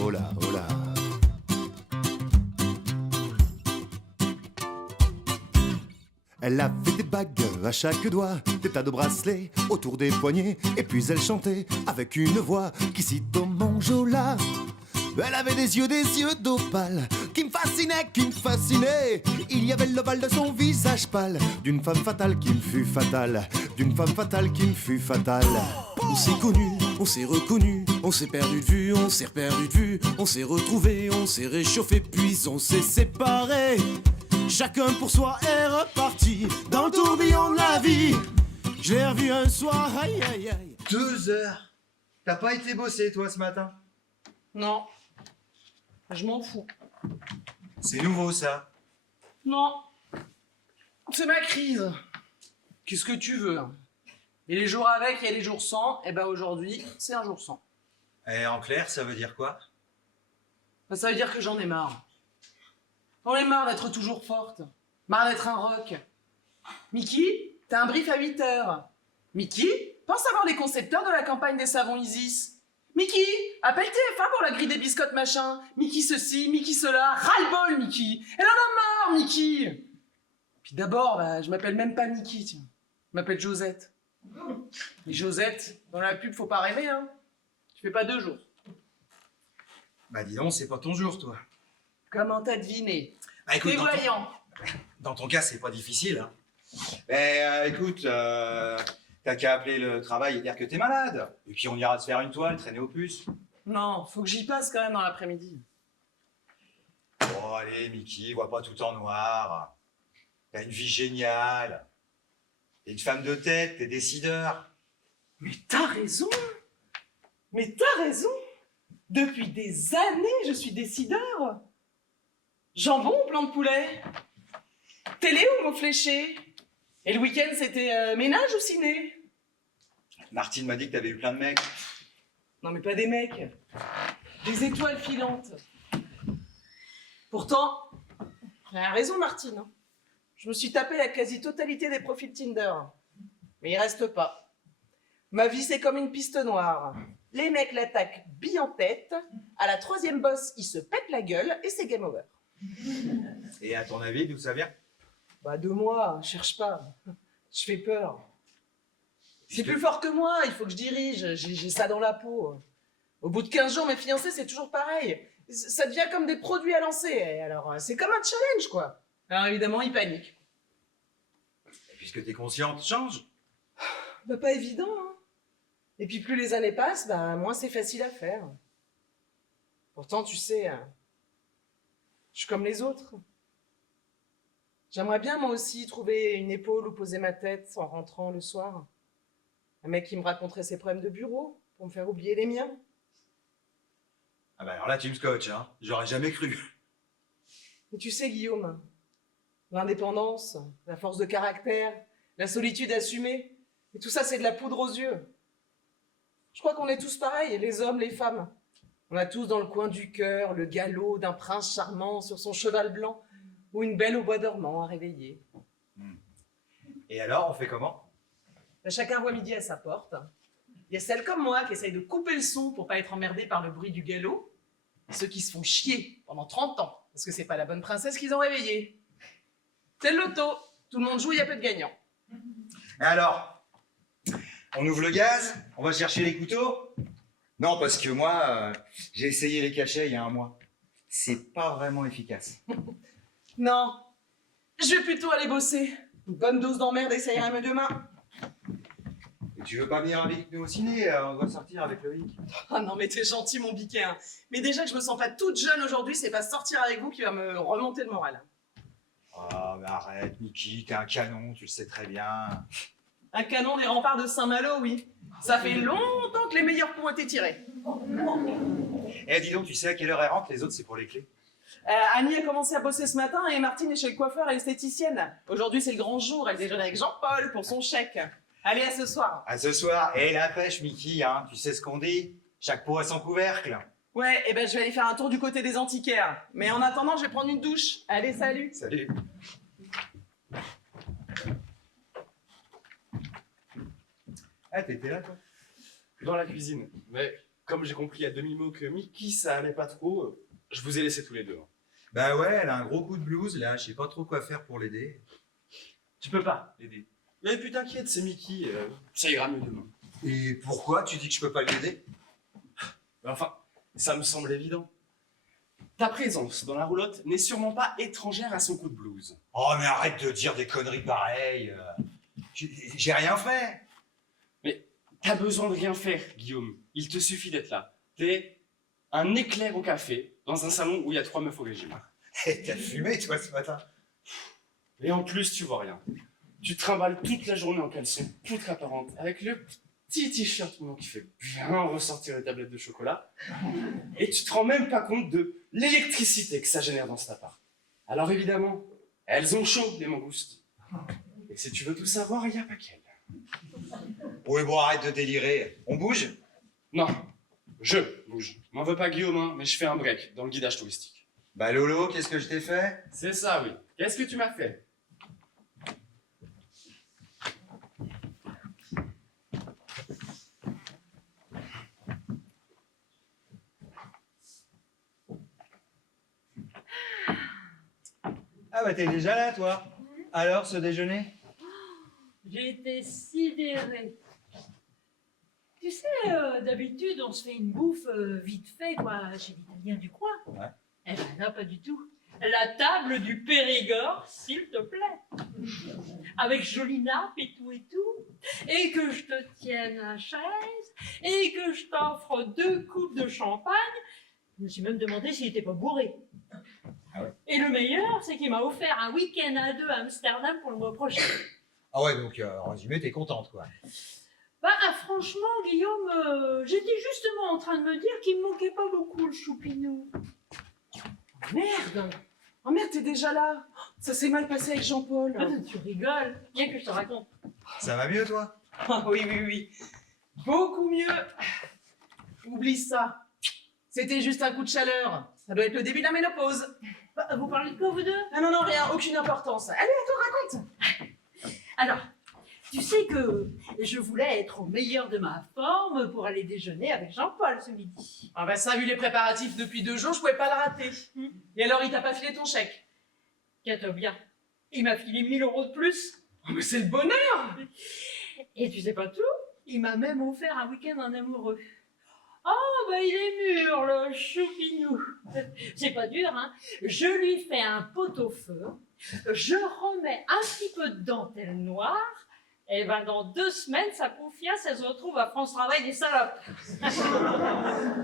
Oh là, oh là. Elle avait des bagues à chaque doigt, des tas de bracelets autour des poignets, et puis elle chantait avec une voix qui cite au Manjola. Elle avait des yeux d'opale qui me fascinaient. Il y avait l'ovale de son visage pâle, d'une femme fatale qui me fut fatale, d'une femme fatale qui me fut fatale. On s'est connus, on s'est reconnus, on s'est perdu de vue, on s'est reperdu de vue, on s'est retrouvés, on s'est réchauffé, puis on s'est séparés. Chacun pour soi est reparti dans le tourbillon de la vie. Je l'ai revu un soir, aïe aïe aïe. 2 heures. T'as pas été bossé toi ce matin? Non. Je m'en fous. C'est nouveau ça. Non. C'est ma crise. Qu'est-ce que tu veux? Il y a les jours avec, il y a les jours sans. Et ben aujourd'hui, c'est un jour sans. Et en clair, ça veut dire quoi? Ben, ça veut dire que j'en ai marre. J'en ai marre d'être toujours forte. Marre d'être un rock. Mickey, t'as un brief à 8 heures. Mickey, pense avoir les concepteurs de la campagne des savons Isis. Mickey, appelle TF1 pour la grille des biscottes machin. Mickey ceci, Mickey cela. Ras-le-bol, Mickey. Elle en a marre, Mickey. Puis d'abord, bah, je m'appelle même pas Mickey, tiens. Je m'appelle Josette. Et Josette, dans la pub, faut pas rêver, hein. Tu fais pas 2 jours. Bah dis donc, c'est pas ton jour toi. Comment t'as deviné? Bah écoute, T'es voyant. dans ton cas, c'est pas difficile. Hein. Mais écoute, t'as qu'à appeler le travail et dire que t'es malade. Et puis on ira te faire une toile, traîner au puces. Non, faut que j'y passe quand même dans l'après-midi. Bon allez, Mickey, vois pas tout en noir. T'as une vie géniale. T'es une femme de tête, t'es décideur. Mais t'as raison. Mais t'as raison. Depuis des années, je suis décideur. Jambon ou blanc de poulet? Télé ou mot fléché? Et le week-end, c'était ménage ou ciné? Martine m'a dit que t'avais eu plein de mecs. Non, mais pas des mecs. Des étoiles filantes. Pourtant, elle a raison, Martine. Hein. Je me suis tapé la quasi-totalité des profils Tinder. Mais il reste pas. Ma vie, c'est comme une piste noire. Les mecs l'attaquent bille en tête. À la 3e bosse, ils se pètent la gueule et c'est game over. Et à ton avis, d'où ça vient? Bah, de moi, cherche pas. Je fais peur. C'est plus fort que moi, il faut que je dirige. J'ai ça dans la peau. Au bout de 15 jours, mes fiancés, c'est toujours pareil. Ça devient comme des produits à lancer. Et alors, c'est comme un challenge, quoi. Alors évidemment, ils paniquent. Et puisque t'es consciente, change. Bah, pas évident, hein. Et puis plus les années passent, bah, moins c'est facile à faire. Pourtant, tu sais, je suis comme les autres. J'aimerais bien, moi aussi, trouver une épaule où poser ma tête en rentrant le soir. Un mec qui me raconterait ses problèmes de bureau pour me faire oublier les miens. Ah bah alors là, tu me scotches, hein. J'aurais jamais cru. Mais tu sais, Guillaume, l'indépendance, la force de caractère, la solitude assumée, et tout ça, c'est de la poudre aux yeux. Je crois qu'on est tous pareils, les hommes, les femmes. On a tous dans le coin du cœur le galop d'un prince charmant sur son cheval blanc ou une belle au bois dormant à réveiller. Et alors, on fait comment? Là, chacun voit midi à sa porte. Il y a celles comme moi qui essayent de couper le son pour pas être emmerdées par le bruit du galop. Ceux qui se font chier pendant 30 ans parce que c'est pas la bonne princesse qu'ils ont réveillée. C'est le loto. Tout le monde joue, il y a peu de gagnants. Et alors? On ouvre le gaz? On va chercher les couteaux? Non, parce que moi, j'ai essayé les cachets il y a 1 mois. C'est pas vraiment efficace. Non, je vais plutôt aller bosser. Une bonne dose d'emmerde et ça ira mieux demain. Et tu veux pas venir avec nous au ciné? On doit sortir avec Loïc. Ah non, mais t'es gentil, mon biquet. Hein. Mais déjà que je me sens pas toute jeune aujourd'hui, c'est pas sortir avec vous qui va me remonter le moral. Oh, mais arrête, Mickey, t'es un canon, tu le sais très bien. Un canon des remparts de Saint-Malo, oui. Ça fait longtemps que les meilleurs coups ont été tirés. Eh, dis donc, tu sais à quelle heure elle rentre? Les autres, c'est pour les clés. Annie a commencé à bosser ce matin et Martine est chez le coiffeur et l'esthéticienne. Aujourd'hui, c'est le grand jour. Elle déjeune avec Jean-Paul pour son chèque. Allez, à ce soir. À ce soir. Et la pêche, Mickey, hein, tu sais ce qu'on dit? Chaque pot a son couvercle. Ouais, et ben je vais aller faire un tour du côté des antiquaires. Mais en attendant, je vais prendre une douche. Allez, salut. Salut. Ah, t'étais là, toi? dans la cuisine. Mais comme j'ai compris à demi-mot que Mickey, ça allait pas trop, je vous ai laissé tous les deux. Bah ouais, elle a un gros coup de blues, là, je sais pas trop quoi faire pour l'aider. Tu peux pas l'aider. Mais puis t'inquiète, c'est Mickey, ça ira mieux demain. Et pourquoi tu dis que je peux pas l'aider? Mais enfin, ça me semble évident. Ta présence dans la roulotte n'est sûrement pas étrangère à son coup de blues. Oh mais arrête de dire des conneries pareilles. J'ai rien fait. T'as besoin de rien faire, Guillaume. Il te suffit d'être là. T'es un éclair au café, dans un salon où il y a 3 meufs au régime. T'as fumé toi ce matin? Et en plus, tu vois rien. Tu te trimbales toute la journée en caleçon, poutre apparente, avec le petit t-shirt moulant qui fait bien ressortir les tablettes de chocolat. Et tu te rends même pas compte de l'électricité que ça génère dans cet appart. Alors évidemment, elles ont chaud, les mangoustes. Et si tu veux tout savoir, il n'y a pas qu'elles. Oui bon arrête de délirer. On bouge? Non, je bouge. M'en veux pas Guillaume, hein, mais je fais un break dans le guidage touristique. Bah Lolo, qu'est-ce que je t'ai fait? C'est ça, oui. Qu'est-ce que tu m'as fait? Ah bah t'es déjà là toi. Alors ce déjeuner? J'ai été sidérée. Tu sais, d'habitude, on se fait une bouffe vite fait, quoi, chez l'Italien du coin. Ouais. Eh ben là, pas du tout. La table du Périgord, s'il te plaît. Avec jolie nappe et tout et tout. Et que je te tienne la chaise. Et que je t'offre 2 coupes de champagne. Je me suis même demandé s'il n'était pas bourré. Ah ouais. Et le meilleur, c'est qu'il m'a offert un week-end à 2 à Amsterdam pour le mois prochain. Ah ouais donc en résumé t'es contente quoi. Bah franchement Guillaume, j'étais justement en train de me dire qu'il me manquait pas beaucoup le choupinou. Merde! Oh merde, t'es déjà là! Ça s'est mal passé avec Jean-Paul. Tu rigoles, viens que je te raconte. Ça va mieux toi? Ah oui, oui, oui. Beaucoup mieux. Oublie ça. C'était juste un coup de chaleur. Ça doit être le début de la ménopause. Bah, vous parlez de quoi vous deux? Non, non, non, rien, aucune importance. Allez, à toi, raconte. Alors, tu sais que je voulais être au meilleur de ma forme pour aller déjeuner avec Jean-Paul ce midi. Ah bah ça, vu les préparatifs depuis 2 jours, je pouvais pas le rater. Et alors, il t'a pas filé ton chèque? Qu'attends bien, il m'a filé 1000 € de plus. Oh, mais c'est le bonheur! Et tu sais pas tout, il m'a même offert un week-end en amoureux. Oh, bah il est mûr, le choupinou. C'est pas dur, hein. Je lui fais un pot-au-feu, je remets un petit peu de dentelle noire, et ben dans 2 semaines, sa confiance, elle se retrouve à France Travail des salopes.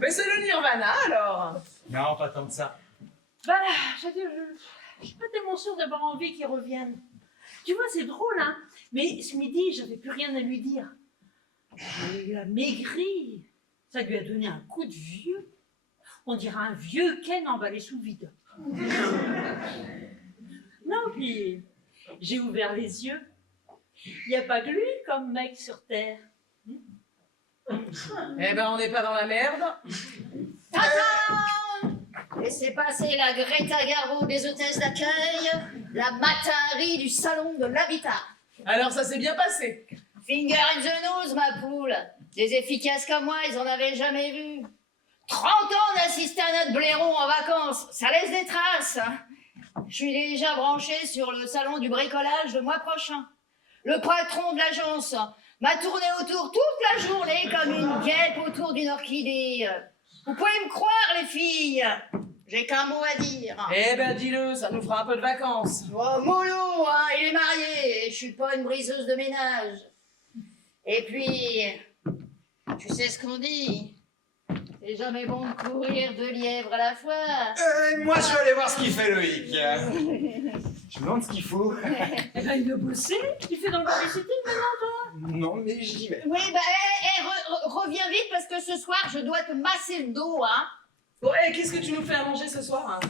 Mais c'est le nirvana, alors! Non pas tant que ça. Bah, je suis pas tellement sûre d'avoir envie qu'il revienne. Tu vois, c'est drôle, hein, mais ce midi, j'avais plus rien à lui dire. Il a maigri. Ça lui a donné un coup de vieux. On dirait un vieux Ken emballé sous vide. Non, puis j'ai ouvert les yeux. Il n'y a pas que lui comme mec sur Terre. Eh ben, on n'est pas dans la merde. Tata! Laissez passer la Greta Garbo des hôtesses d'accueil, la Matahari du salon de l'habitat. Alors, ça s'est bien passé. Finger in the nose, ma poule. Des efficaces comme moi, ils en avaient jamais vu. 30 ans d'assister à notre blaireau en vacances, ça laisse des traces. Hein. Je suis déjà branché sur le salon du bricolage le mois prochain. Le patron de l'agence m'a tourné autour toute la journée comme une guêpe autour d'une orchidée. Vous pouvez me croire, les filles, j'ai qu'un mot à dire. Eh ben, dis-le, ça nous fera un peu de vacances. Oh, mollo, hein, il est marié, et je suis pas une briseuse de ménage. Et puis, tu sais ce qu'on dit, c'est jamais bon de courir 2 lièvres à la fois. Moi je vais aller voir ce qu'il fait Loïc. Je me demande ce qu'il faut. Eh ben, il a bossé. Tu fais dans le publicité maintenant, toi? Non mais j'y vais. Oui, bah, reviens vite parce que ce soir, je dois te masser le dos, hein. Bon, et qu'est-ce que tu nous fais à manger ce soir, hein?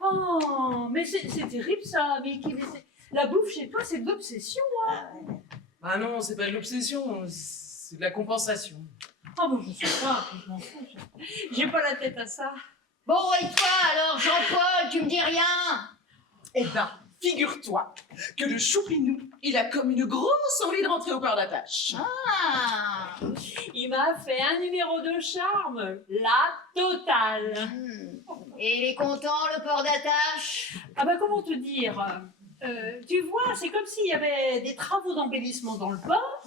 Oh, mais c'est terrible ça, Vicky. La bouffe chez toi, c'est de l'obsession, hein. Ah non, c'est pas de l'obsession, c'est de la compensation. Oh, bon, je sais pas, je m'en fous. J'ai pas la tête à ça. Bon, et toi alors, Jean-Paul, tu me dis rien? Eh ben, figure-toi que le choupinou, il a comme une grosse envie de rentrer au port d'attache. Ah, Il il m'a fait un numéro de charme, la totale. Et il est content, le port d'attache? Ah bah comment te dire, tu vois, c'est comme s'il y avait des travaux d'embellissement dans le port.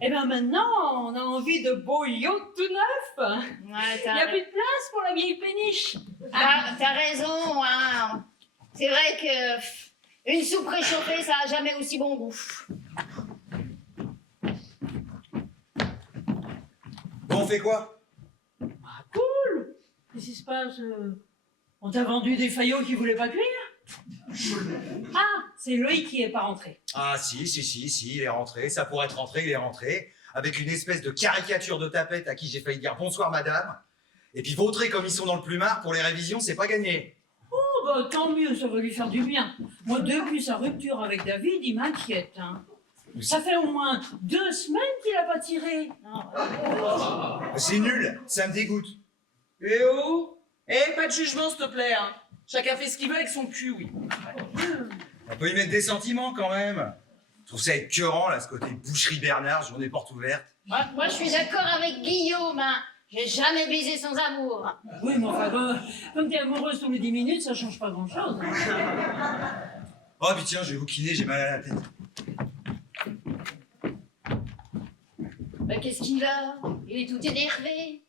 Et bien maintenant, on a envie de beaux yachts tout neufs. Ouais, Il n'y a plus de place pour la vieille péniche. T'as raison, hein. C'est vrai que une soupe réchauffée, ça n'a jamais aussi bon goût. Bon, on fait quoi? Ah, cool. Qu'est-ce qui se passe? On t'a vendu des faillots qui voulaient pas cuire? Ah, c'est Loïc qui est pas rentré. Ah si, il est rentré. Ça pourrait être rentré, il est rentré. Avec une espèce de caricature de tapette à qui j'ai failli dire bonsoir madame. Et puis vautrer comme ils sont dans le plumard pour les révisions, c'est pas gagné. Oh bah tant mieux, ça va lui faire du bien. Moi, depuis sa rupture avec David, il m'inquiète. Hein. Ça fait au moins 2 semaines qu'il a pas tiré. C'est nul, ça me dégoûte. Eh oh! Eh, pas de jugement, s'il te plaît, hein. Chacun fait ce qu'il veut avec son cul, oui. On peut y mettre des sentiments quand même. Je trouve ça écœurant, là, ce côté boucherie Bernard, journée porte ouverte. Moi, je suis d'accord avec Guillaume, hein. J'ai jamais baisé sans amour. Oui, mais enfin, comme t'es amoureuse tous les 10 minutes, ça change pas grand-chose. Oh, puis tiens, je vais vous kiner, j'ai mal à la tête. Bah, qu'est-ce qu'il a? Il est tout énervé.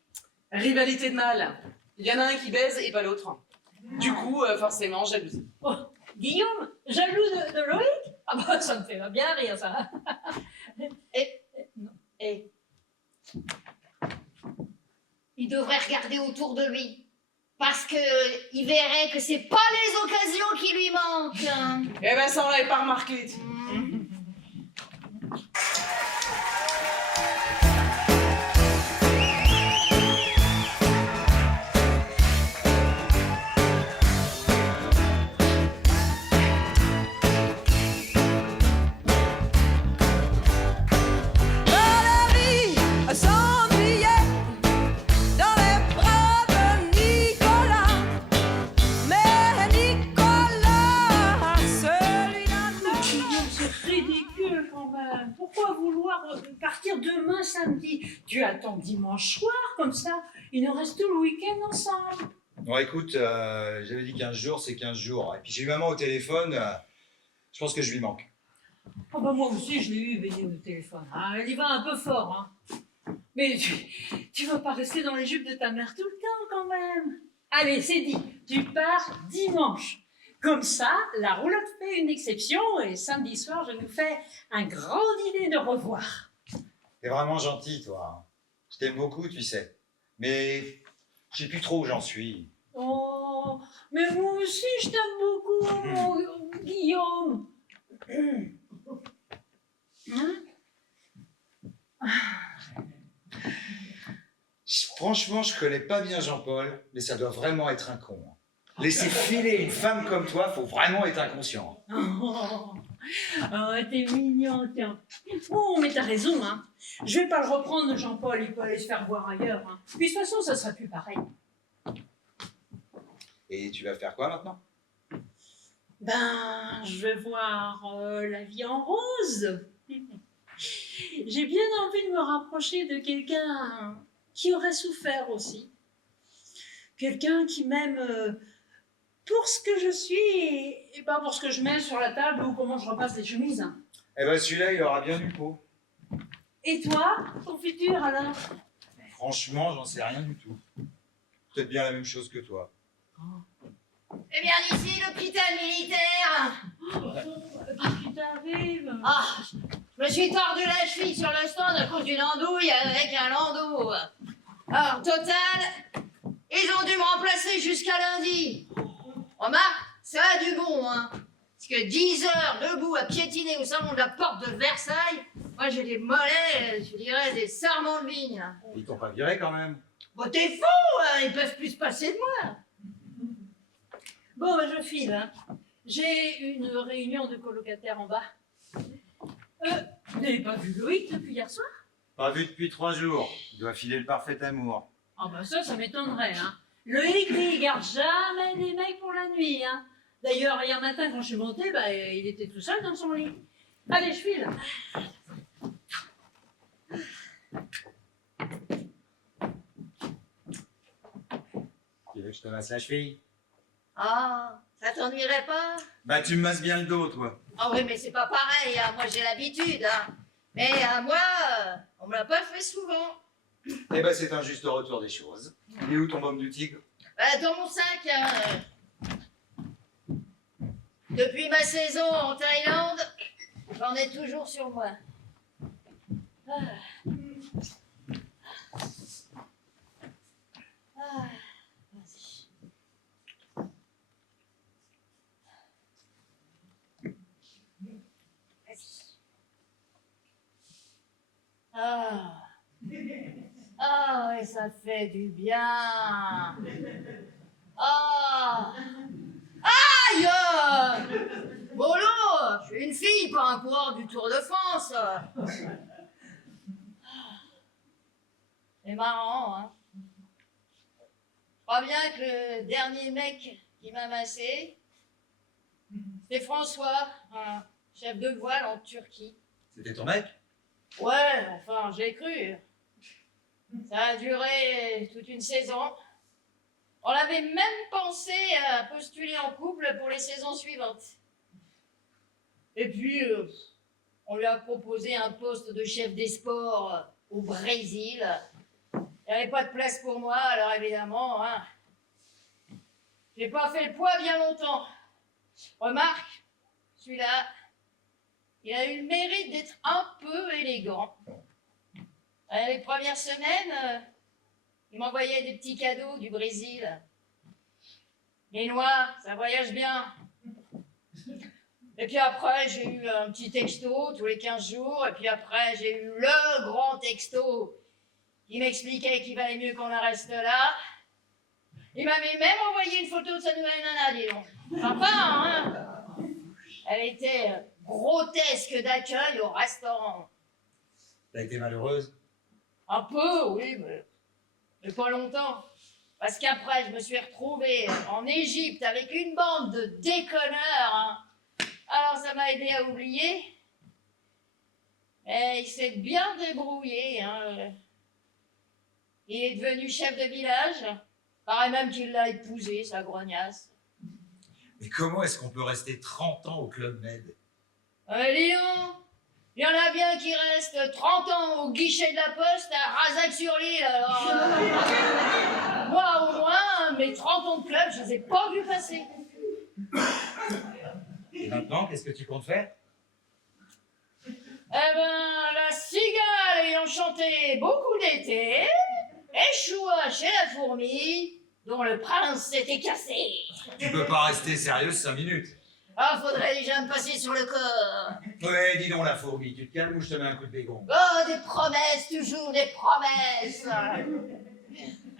Rivalité de mal. Il y en a un qui baise et pas l'autre. Du coup, forcément, jalousie. Oh, Guillaume, jaloux de Loïc? Ah bah, ça me fait bien rire, ça. Et il devrait regarder autour de lui. Parce que il verrait que c'est pas les occasions qui lui manquent. Hein. Eh ben, ça, on l'avait pas remarqué. Pourquoi vouloir partir demain samedi? Tu attends dimanche soir, comme ça, il nous reste tout le week-end ensemble. Bon, écoute, j'avais dit 15 jours, c'est 15 jours. Et puis j'ai eu maman au téléphone, je pense que je lui manque. Oh bah moi aussi, je l'ai eu, Béni, au téléphone. Ah, elle y va un peu fort, hein. Mais tu vas pas rester dans les jupes de ta mère tout le temps, quand même. Allez, c'est dit, tu pars dimanche. Comme ça, la roulotte fait une exception et samedi soir, je nous fais un grand dîner de revoir. T'es vraiment gentil, toi. Je t'aime beaucoup, tu sais. Mais je sais plus trop où j'en suis. Oh, mais moi aussi, je t'aime beaucoup, mon Guillaume. Franchement, je connais pas bien Jean-Paul, mais ça doit vraiment être un con. Laisser filer une femme comme toi, faut vraiment être inconscient. Oh, t'es mignon, tiens. Oh, mais t'as raison, hein. Je vais pas le reprendre, Jean-Paul, il peut aller se faire voir ailleurs. Hein. Puis de toute façon, ça sera plus pareil. Et tu vas faire quoi maintenant? Ben, je vais voir la vie en rose. J'ai bien envie de me rapprocher de quelqu'un qui aurait souffert aussi. Quelqu'un qui m'aime pour ce que je suis et pas pour ce que je mets sur la table ou comment je repasse les chemises. Eh ben celui-là, il aura bien du pot. Et toi, ton futur alors? Franchement, j'en sais rien du tout. Peut-être bien la même chose que toi. Eh bien, ici, l'hôpital militaire. Qu'est-ce qui t'arrive? Ah, je me suis tordu la cheville sur le stand à cause d'une andouille avec un landau. Alors, total, ils ont dû me remplacer jusqu'à lundi. Remarque, ça a du bon, hein. Parce que 10 heures debout à piétiner au salon de la porte de Versailles, moi j'ai des mollets, je dirais des sarments de vigne. Ils t'ont pas viré quand même. Bon, t'es fou, hein, ils peuvent plus se passer de moi. Bon, ben, je file. Hein. J'ai une réunion de colocataires en bas. Vous n'avez pas vu Loïc depuis hier soir? Pas vu depuis 3 jours. Il doit filer le parfait amour. Ah ben ça m'étonnerait. Hein. Loïc, lui, il garde jamais des mecs pour la nuit. Hein. D'ailleurs, hier matin, quand je suis montée, bah, il était tout seul dans son lit. Allez, je file. je te masse la cheville. Ah, ça t'ennuierait pas? Bah, tu me masses bien le dos, toi. Ah oui, mais c'est pas pareil, hein. Moi j'ai l'habitude. Hein. Mais moi, on me l'a pas fait souvent. Eh ben, c'est un juste retour des choses. Il est où ton baume du tigre? Dans mon sac, hein. Depuis ma saison en Thaïlande, j'en ai toujours sur moi. Ah. Ah. Vas-y. Vas-y. Ah. Ah, ouais, ça fait du bien. Ah. Aïe! Bolo, je suis une fille, pas un coureur du Tour de France. C'est marrant, hein? Je crois bien que le dernier mec qui m'a massé, c'était François, un chef de voile en Turquie. C'était ton mec? Ouais, enfin, j'ai cru. Ça a duré toute une saison. On avait même pensé à postuler en couple pour les saisons suivantes. Et puis, on lui a proposé un poste de chef des sports au Brésil. Il n'y avait pas de place pour moi, alors évidemment, hein, j'ai pas fait le poids bien longtemps. Remarque, celui-là, il a eu le mérite d'être un peu élégant. Les premières semaines, il m'envoyait des petits cadeaux du Brésil. Les Noirs, ça voyage bien. Et puis après, j'ai eu un petit texto tous les 15 jours. Et puis après, j'ai eu le grand texto qui m'expliquait qu'il valait mieux qu'on en reste là. Il m'avait même envoyé une photo de sa nouvelle nana, dis donc. Sympa, hein? Elle était grotesque d'accueil au restaurant. T'as été malheureuse? Un peu, oui, mais pas longtemps. Parce qu'après, je me suis retrouvée en Égypte avec une bande de déconneurs. Hein. Alors, ça m'a aidé à oublier. Mais il s'est bien débrouillé. Hein. Il est devenu chef de village. Paraît même qu'il l'a épousée, sa grognasse. Mais comment est-ce qu'on peut rester 30 ans au Club Med? Lyon, il y en a bien qui restent 30 ans au guichet de la poste à Razac-sur-l'Île, alors... moi, au moins, mes 30 ans de club, je les ai pas vus passer. Et maintenant, qu'est-ce que tu comptes faire? Eh ben, la cigale ayant chanté beaucoup d'été, échoua chez la fourmi, dont le prince s'était cassé. Tu peux pas rester sérieuse 5 minutes. Ah, faudrait déjà me passer sur le corps. Ouais, dis donc la fourmi, tu te calmes ou je te mets un coup de bégon? Oh, des promesses, toujours des promesses.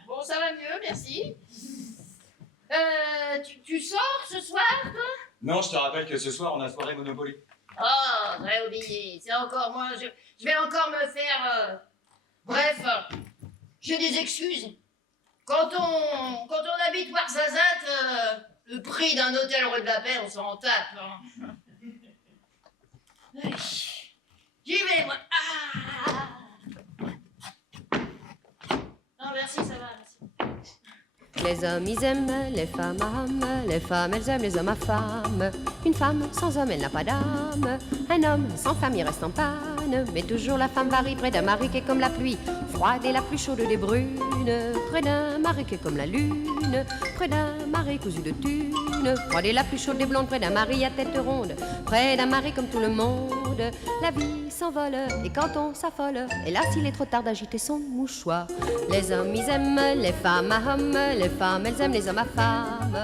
Bon, ça va mieux, merci. Tu sors ce soir, toi? Non, je te rappelle que ce soir, on a soirée Monopoly. Oh, j'avais oublié. C'est encore moi. Je vais encore me faire... Bref, j'ai des excuses. Quand on habite Ouarzazate, le prix d'un hôtel rue de la Paix, on s'en tape. Hein. J'y vais, moi. Ah. Non, merci, ça va, merci. Les hommes, ils aiment les femmes à hommes. Les femmes, elles aiment les hommes à femmes. Une femme sans homme, elle n'a pas d'âme. Un homme sans femme, il reste en panne. Mais toujours la femme varie près d'un mari qui est comme la pluie, froide et la plus chaude des brunes. Près d'un mari qui est comme la lune. Près d'un mari cousu de thunes. Froide et la plus chaude des blondes. Près d'un mari à tête ronde. Près d'un mari comme tout le monde. La vie s'envole et quand on s'affole, hélas, il est trop tard d'agiter son mouchoir. Les hommes, ils aiment les femmes à hommes. Les femmes, elles aiment les hommes à femmes.